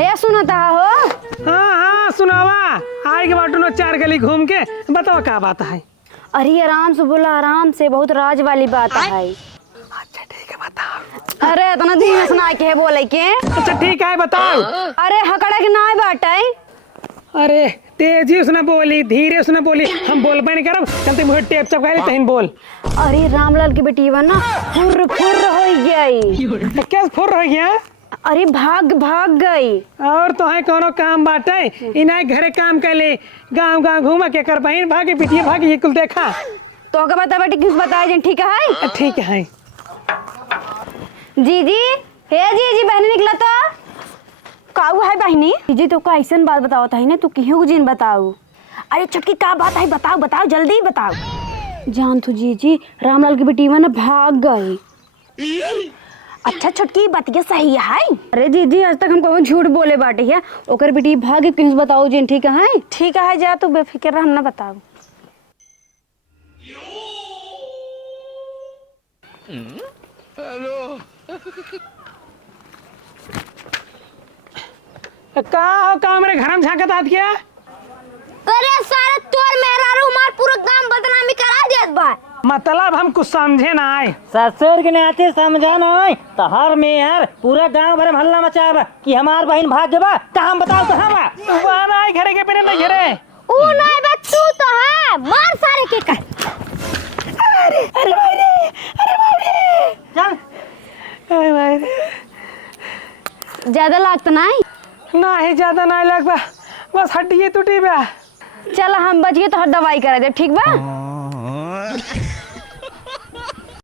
ए सुनता हो? हाँ हाँ सुनावा। आए के बाटू 4 गली घूम के बताओ क्या बात है। अरे आराम से बोला, आराम से, बहुत राज वाली बात है। अच्छा ठीक है बताओ। अरे इतना धीरे सुना के है बोले के। अच्छा ठीक है बताओ। अरे हकड़ा के ना बात है। अरे तेजी उसने बोली, धीरे उसने बोली, हम बोल पाए नहीं करब। चलते मुझे टेप चपका तहिन बोल। अरे रामलाल की बेटी ना फुर फुर हो गई। क्या फुर हो गया? अरे भाग गई। और तो है कोनो काम बाटे इना घरे काम कर ले, गांव गांव घूमा के कर बहन भागे पिटिए भागे ये कुल देखा। तो क्या बता बेटी, किस बताए जन? ठीक है ठीक है। जीजी, हे जीजी, बहनी निकला तो काऊ है बहनी। जीजी तो का ऐसा बात बताओ था ना, तू केहू जिन बताओ। अरे छटकी का बात है, बताओ बताओ जल्दी बताओ। जान तू जीजी, रामलाल की बेटी ना भाग गई। अच्छा छटकी बात ये सही है? अरे दीदी आज तक हम कौन झूठ बोले बाटे है। ओकर बेटी भाग किस बताओ जिन। ठीक है ठीक है, जा तू बेफिक्र हम ना बताओ। हेलो का मेरे घर में झांकत आत क्या? अरे सारे तोर मेहरारू मार पूरा काम बदनामी करा दियत बा। मतलब हम कुछ समझे ना आए। ससुर के नाते समझा नहीं तो हर में यार पूरा गांव भर में हल्ला मचाबा कि हमार बहन भाग गबा। तो हम बताओ तो हम वाना आए घरे के पेरे नहीं घरे। ऊ नहीं बा, तू तो है मार सारे के कर। अरे अरे भाई रे, अरे भाई रे, चल। अरे भाई रे, ज्यादा लागत नहीं ना ही ज्यादा नहीं लगबा, बस हड्डी टूटी बा। चल हम बच गए तो हर दवाई करा दे। ठीक बा?